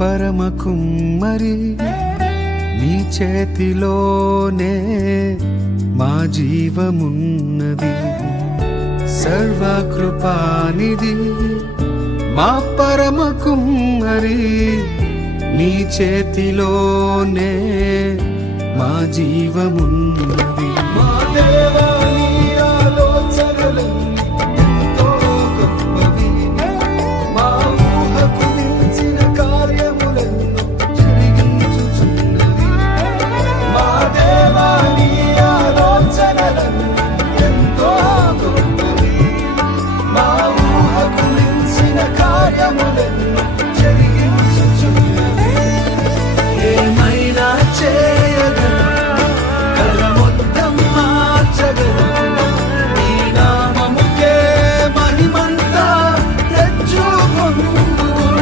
పరమ కుమ్మరి నీ చేతిలోనే మా జీవమున్నది. సర్వకృపానిధి మా పరమ కుమ్మరి నీ చేతిలోనే మా జీవమున్నది. మా దేవా